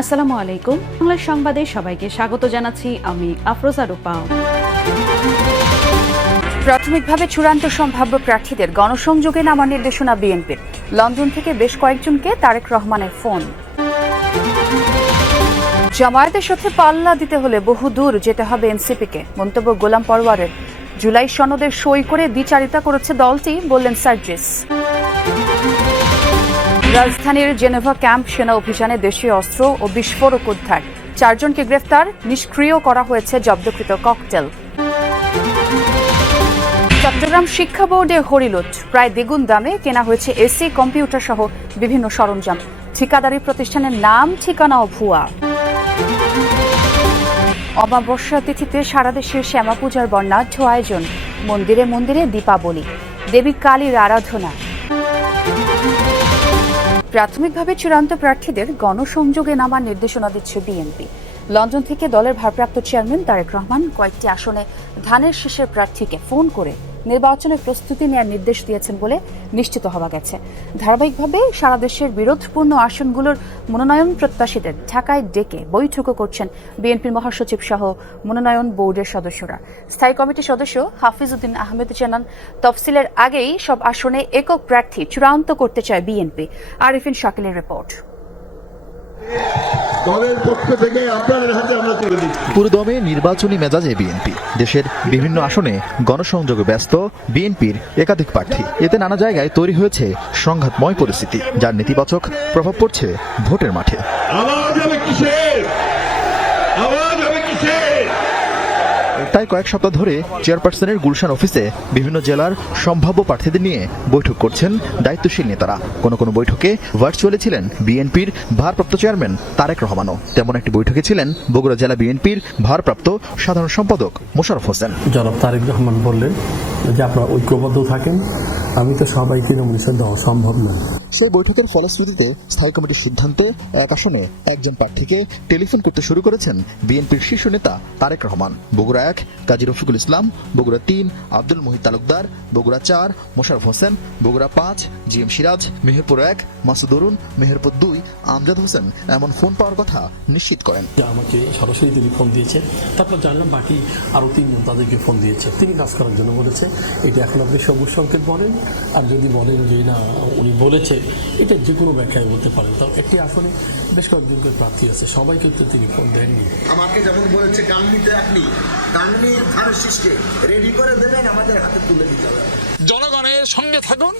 আসসালামু আলাইকুম। বাংলা সংবাদে সবাইকে স্বাগত জানাচ্ছি আমি আফরোজা রূপা। প্রাথমিকভাবে চূড়ান্ত সম্ভাব্য প্রার্থীদের গণসংযোগে নামার নির্দেশনা বিএনপির। লন্ডন থেকে বেশ কয়েকজনকে তারেক রহমানের ফোন। জামায়াতের সাথে পাল্লা দিতে হলে বহু দূর যেতে হবে এনসিপিকে, মন্তব্য গোলাম পরওয়ারের। জুলাই সনদে সই করে দ্বিচারিতা করেছে দলটি, বললেন সার্জিস। রাজধানীর জেনেভা ক্যাম্প সেনা অভিযানে দেশীয় অস্ত্র ও বিস্ফোরক উদ্ধার, 4 জনকে গ্রেফতার, নিষ্ক্রিয় করা হয়েছে জব্দকৃত ককটেল। চট্টগ্রাম শিক্ষা বোর্ডে হরিলুট, প্রায় দ্বিগুণ দামে কেনা হয়েছে এসি, কম্পিউটার সহ বিভিন্ন সরঞ্জাম। ঠিকাদারি প্রতিষ্ঠানের নাম ঠিকানাও ভুয়া। অমাবস্যা তিথিতে সারা দেশে শ্যামা পূজার বর্ণাঢ্য আয়োজন, মন্দিরে মন্দিরে দীপাবলি, দেবী কালীর আরাধনা। প্রাথমিকভাবে চূড়ান্ত প্রার্থীদের গণসংযোগে নামার নির্দেশনা দিচ্ছে বিএনপি। লন্ডন থেকে দলের ভারপ্রাপ্ত চেয়ারম্যান তারেক রহমান কয়েকটি আসনে ধানের শীষের প্রার্থীকে ফোন করে নির্বাচনের প্রস্তুতি নেওয়ার নির্দেশ দিয়েছেন বলে নিশ্চিত হওয়া গেছে। ধারাবাহিকভাবে সারা দেশের বিরোধপূর্ণ আসনগুলোর মনোনয়ন প্রত্যাশীদের ঢাকায় ডেকে বৈঠকও করছেন বিএনপির মহাসচিব সহ মনোনয়ন বোর্ডের সদস্যরা। স্থায়ী কমিটির সদস্য হাফিজ উদ্দিন আহমেদ জানান, তফসিলের আগেই সব আসনে একক প্রার্থী চূড়ান্ত করতে চায় বিএনপি। আরিফিন শাকিলের রিপোর্ট। দলের পক্ষ থেকে আপনাদের হাতে আমরা তুলে দিচ্ছি। পুরোদমে নির্বাচনী মেজাজে বিএনপি। দেশের বিভিন্ন আসনে গণসংযোগে ব্যস্ত বিএনপির একাধিক প্রার্থী। এতে নানা জায়গায় তৈরি হয়েছে সংঘাতময় পরিস্থিতি, যার নেতিবাচক প্রভাব পড়ছে ভোটের মাঠে। আওয়াজ হবে কিসের? আওয়াজ হবে কিসের? তাই কয়েক সপ্তাহ ধরে চেয়ারপারসনের গুলশান অফিসে বিভিন্ন জেলার সম্ভাব্য প্রার্থীদের নিয়ে বৈঠক করছেন দায়িত্বশীল নেতারা। কোনো বৈঠকে ভার্চুয়ালি ছিলেন বিএনপির ভারপ্রাপ্ত চেয়ারম্যান তারেক রহমানও। তেমন একটি বৈঠকে ছিলেন বগুড়া জেলা বিএনপির ভারপ্রাপ্ত সাধারণ সম্পাদক মোশাররফ হোসেন। জনাব তারেক রহমান বললেন যে আপনারা ঐক্যবদ্ধ থাকেন, আমি তো সবাইকে নমিনেশন দেওয়া সম্ভব নয়। সেই বৈঠকের ফলশ্রুতিতে স্থায়ী কমিটির সিদ্ধান্তে এক আসনে একজন প্রার্থীকে টেলিফোন করতে শুরু করেছেন বিএনপির শীর্ষ নেতা তারেক রহমান। বগুড়া 1 কাজী রফিকুল ইসলাম, বগুড়া 3 আব্দুল মুহিত তালুকদার, বগুড়া 4 মোশাররফ হোসেন, বগুড়া 5 জিএম সিরাজ, মেহেরপুর 1 মাসুদ অরুণ, মেহেরপুর 2 আমজাদ হোসেন এমন ফোন পাওয়ার কথা নিশ্চিত করেন। আমাকে সরাসরি তিনি ফোন দিয়েছেন, তারপর জানলাম বাকি আরো 3 জন তাদেরকে ফোন দিয়েছে। তিনি কাজ করার জন্য বলেছে। এটা এখন আপনি সবুজ সংকেত বলেন, আর যদি বলেন যে না উনি বলেছে, এটা যে কোনো ব্যাখ্যায় বলতে পারেন। তো একটি আসনে বেশ কয়েকজনকে প্রার্থী আছে, সবাইকে তো তিনি ফোন দেননি। আমাকে যেমন বলেছে কামনিতে আপনি কামনি ধানের শীষকে রেডি করে দেবেন, আমাদের হাতে তুলে দিতে হবে। জনগণের সঙ্গে থাকুন,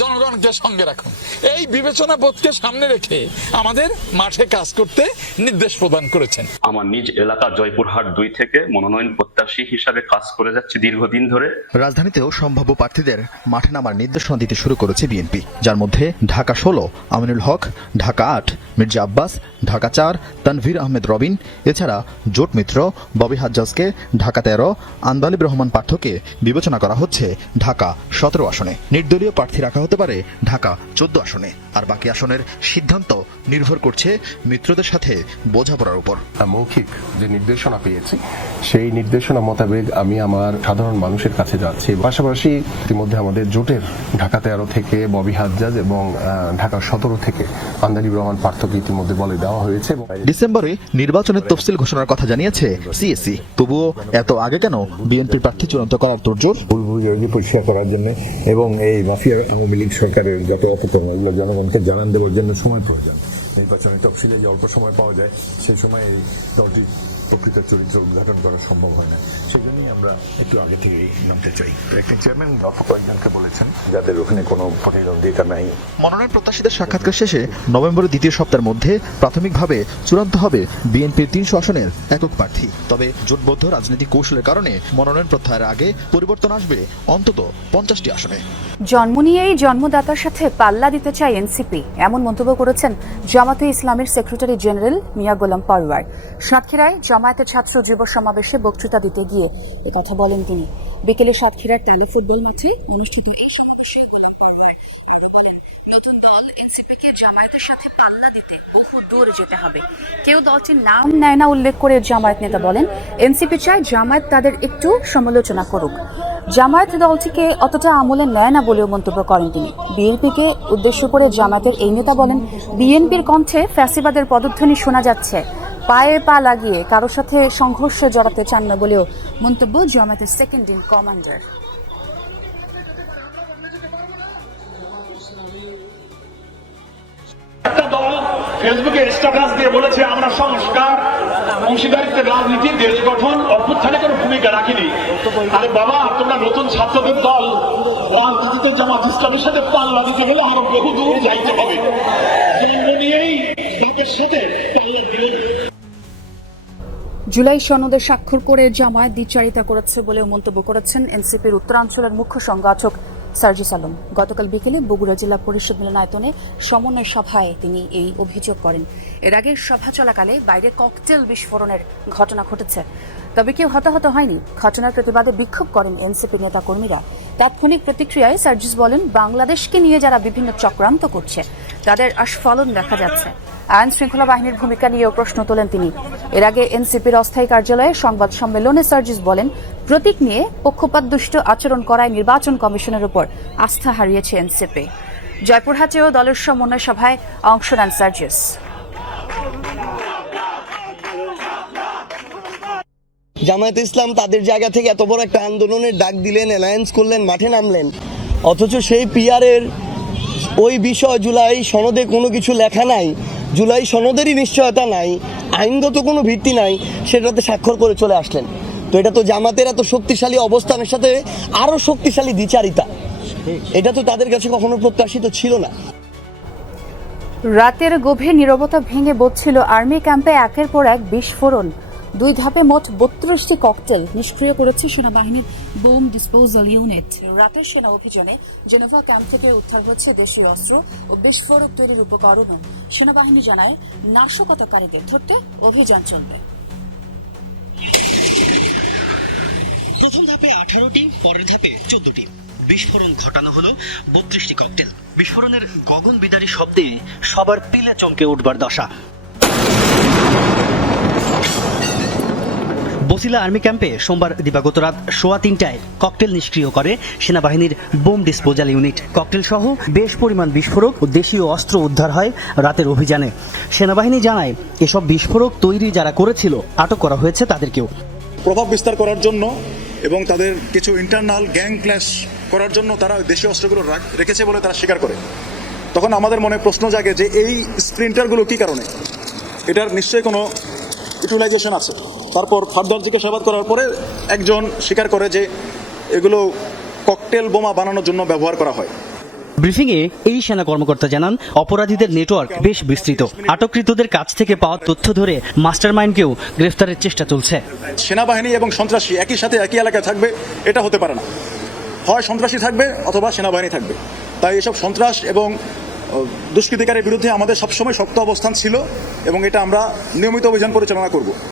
জনগণকে সঙ্গে রাখুন, এই বিবেচনা বোধকে সামনে রেখে আমাদের মাঠে কাজ করতে নির্দেশ প্রদান করেছেন। আমার নিজ এলাকা জয়পুরহাট 2 থেকে মনোনয়ন প্রত্যাশী হিসাবে কাজ করে যাচ্ছি দীর্ঘদিন ধরে। রাজধানীতেও সম্ভাব্য প্রার্থীদের মাঠে নামার নির্দেশনা দিতে শুরু করেছে বিএনপি, যার মধ্যে ঢাকা 16 আমিনুল হক, ঢাকা 8 মির্জা আব্বাস, ঢাকা 4 তানভীর আহমেদ রবিন, এছাড়া জোট মিত্র ববি হাজ্জাজকে, ঢাকা 13 আন্দালিব রহমান পাঠ্যকে বিবেচনা করা হচ্ছে ঢাকা 17 আসনে। নির্দলীয় প্রার্থী রাখা হতে পারে ঢাকা 14 আসনে। আর বাকি আসনের সিদ্ধান্ত নির্ভর করছে মিত্রদের সাথে বোঝাপড়ার উপর। মৌখিক যে নির্দেশনা পেয়েছি সেই নির্দেশনা মোতাবেক আমি আমার সাধারণ মানুষের কাছে যাচ্ছি। পাশাপাশি ইতিমধ্যে আমাদের জোটের ঢাকা 13 থেকে ববি হাজ্জাজ এবং ঢাকা 17 থেকে আন্দালিব রহমান পার্থকে ইতিমধ্যে বলে দেওয়া হয়েছে। ডিসেম্বরে নির্বাচনের তফসিল ঘোষণার কথা জানিয়েছে সিএসি। তবুও এত আগে কেন বিএনপির প্রার্থী চূড়ান্ত করার তোড়জোড়? পরিষ্কার করার জন্য এবং এই মাফিয়া আওয়ামী লীগ সরকারের যত অপকর্ম এগুলো জনগণকে জানান দেওয়ার জন্য সময় প্রয়োজন। নির্বাচনের তফসিলে যে অল্প সময় পাওয়া যায়, সেই সময় এই দলটির প্রকৃত চরিত্র উদ্ঘাটন করা সম্ভব হয় না। সেজন্যই আমরা একটু আগে থেকেই নামতে চাই। একটি চেয়ারম্যান অল্প কয়েকজনকে বলেছেন যাদের ওখানে কোনো প্রতিদ্বন্দ্বিতা নাই। মনোনয়ন প্রত্যাশীদের সাক্ষাৎকার শেষে নভেম্বরের দ্বিতীয় সপ্তাহের মধ্যে প্রাথমিকভাবে চূড়ান্ত হবে বিএনপির 300 আসনের একক প্রার্থী। তবে জোটবদ্ধ রাজনৈতিক কৌশলের কারণে মনোনয়ন প্রত্যাহারের আগে পরিবর্তন আসবে অন্তত 50টি আসনে। জন্ম নিয়েই জন্মদাতার সাথে পাল্লা দিতে চায় এনসিপি, এমন মন্তব্য করেছেন জামাতে ইসলামের সেক্রেটারি জেনারেল মিয়া গোলাম পরওয়ার। সাতক্ষীরায় জামায়াতের ছাত্র যুব সমাবেশে বক্তৃতা দিতে গিয়ে একথা বলেন তিনি। বিকেলে সাতক্ষীরার তেলে ফুটবল মাঠে অনুষ্ঠিত এই সমাবেশে গোলাম পরওয়ার বলেন, নতুন দল এনসিপিকে জামায়াতের সাথে পাল্লা দিতে বহু দূরে যেতে হবে। কেউ দলটির নাম নেয় না উল্লেখ করে জামায়াত নেতা বলেন, এনসিপি চায় জামায়াত তাদের একটু সমালোচনা করুক। জামায়াত দলটিকে অতটা আমলে নেয় না বলেও মন্তব্য করেন তিনি। বিএনপিকে উদ্দেশ্য করে জামায়াতের এই নেতা বলেন, বিএনপির কণ্ঠে ফ্যাসিবাদের পদধ্বনি শোনা যাচ্ছে, পায়ে পা লাগিয়ে কারোর সাথে সংঘর্ষে জড়াতে চান না বলেও মন্তব্য জামায়াতের সেকেন্ড ইন কমান্ডার। একটা দল ফেসবুকে স্ট্যাটাস দিয়ে বলেছে আমরা সংস্কার অংশীদারিত্বের রাজনীতি দেশ গঠন অভ্যুত্থানে কোনো ভূমিকা রাখিনি। আরে বাবা, তোমরা নতুন ছাত্রদের দল রাজনীতিতে জামাত ইসলামের সাথে পাল্লা দিতে গেলে আরো বহু দূর যাইতে হবে। জন্ম নিয়েই দেশের সাথে পাল্লা দিলেন। জুলাই সনদে স্বাক্ষর করে জামায়াত দ্বিচারিতা করেছে বলেও মন্তব্য করেছেন এনসিপির উত্তরাঞ্চলের মুখ্য সংগঠক সার্জিস আলম। গতকাল বিকেলে বগুড়া জেলা পরিষদ মিলনায়তনে সমন্বয় সভায় তিনি এই অভিযোগ করেন। এর আগে সভা চলাকালে বাইরে ককটেল বিস্ফোরণের ঘটনা ঘটেছে, তবে কেউ হতাহত হয়নি। ঘটনার প্রতিবাদে বিক্ষোভ করেন এনসিপির নেতা কর্মীরা। তাৎক্ষণিক প্রতিক্রিয়ায় সার্জিস বলেন, বাংলাদেশকে নিয়ে যারা বিভিন্ন চক্রান্ত করছে তাদের আস্ফলন দেখা যাচ্ছে। আইন শৃঙ্খলা বাহিনীর ভূমিকা নিয়েও প্রশ্ন তোলেন তিনি। এর আগে এনসিপির অস্থায়ী কার্যালয়ে সংবাদ সম্মেলনে সার্জিস বলেন, প্রতীক নিয়ে পক্ষপাতদুষ্ট আচরণ করায় নির্বাচন কমিশনের উপর আস্থা হারিয়েছে এনসিপি। জয়পুরহাটেও দলের সমন্বয় সভায় অংশ নেন সার্জিস। জামায়াতে ইসলাম তাদের জায়গা থেকে এত বড় একটা আন্দোলনের ডাক দিলেন, অ্যালায়েন্স করলেন, মাঠে নামলেন, অথচ সেই পিআরের ওই বিষয় জুলাই সনদে কোনো কিছু লেখা নাই, জুলাই সনদেরই নিশ্চয়তা নাই, আইনগত কোনো ভিত্তি নাই, সেটাতে স্বাক্ষর করে চলে আসলেন। তো এটা তো জামাতের এত শক্তিশালী অবস্থানের সাথে আরও শক্তিশালী দ্বিচারিতা, এটা তো তাদের কাছে কখনো প্রত্যাশিত ছিল না। রাতের গভীর নীরবতা ভেঙে বসছিল আর্মি ক্যাম্পে একের পর এক বিস্ফোরণ। 2 ধাপে মোট 32টি ককটেল নিষ্ক্রিয় করেছে সেনাবাহিনীর বোম ডিসপোজাল ইউনিট। রাতের সেনা অভিযানে জেনেভা ক্যাম্প থেকে উদ্ধার হচ্ছে দেশীয় অস্ত্র ও বিস্ফোরক তৈরির উপকরণও। সেনাবাহিনী জানায়, নাশকতাকারীদের ধরতে অভিযান চলবে। প্রথম ধাপে 18টি, পরের ধাপে 14টি। বিস্ফোরণ ঘটানো হলো 32টি ককটেল। বিস্ফোরণের গগন বিদারী শব্দে সবার পিলে চমকে উঠবার দশা। বসিলা আর্মি ক্যাম্পে সোমবার দিবাগত রাত 3:15টায় ককটেল নিষ্ক্রিয় করে সেনাবাহিনীর বোম ডিসপোজাল ইউনিট। ককটেল সহ বেশ পরিমাণ বিস্ফোরক ও দেশীয় অস্ত্র উদ্ধার হয় রাতের অভিযানে। সেনাবাহিনী জানায়, এসব বিস্ফোরক তৈরি যারা করেছিল আটক করা হয়েছে তাদেরকেও। প্রভাব বিস্তার করার জন্য এবং তাদের কিছু ইন্টারনাল গ্যাং ক্ল্যাশ করার জন্য তারা দেশীয় অস্ত্রগুলো রেখেছে বলে তারা স্বীকার করে। তখন আমাদের মনে প্রশ্ন জাগে যে এই স্প্রিন্টারগুলো কী কারণে, এটার নিশ্চয়ই কোনো ইউটিলাইজেশন আছে। তারপর ফার্দার জিজ্ঞাসাবাদ করার পরে একজন স্বীকার করে যে এগুলো ককটেল বোমা বানানোর জন্য ব্যবহার করা হয়। ব্রিফিংয়ে এই সেনা কর্মকর্তা জানান, অপরাধীদের নেটওয়ার্ক বেশ বিস্তৃত। আটককৃতদের কাছ থেকে পাওয়া তথ্য ধরে মাস্টারমাইন্ডকেও গ্রেফতারের চেষ্টা চলছে। সেনাবাহিনী এবং সন্ত্রাসী একই সাথে একই এলাকায় থাকবে, এটা হতে পারে না। হয় সন্ত্রাসী থাকবে অথবা সেনাবাহিনী থাকবে। তাই এসব সন্ত্রাস এবং দুষ্কৃতিকারীর বিরুদ্ধে আমাদের সবসময় শক্ত অবস্থান ছিল এবং এটা আমরা নিয়মিত অভিযান পরিচালনা করব।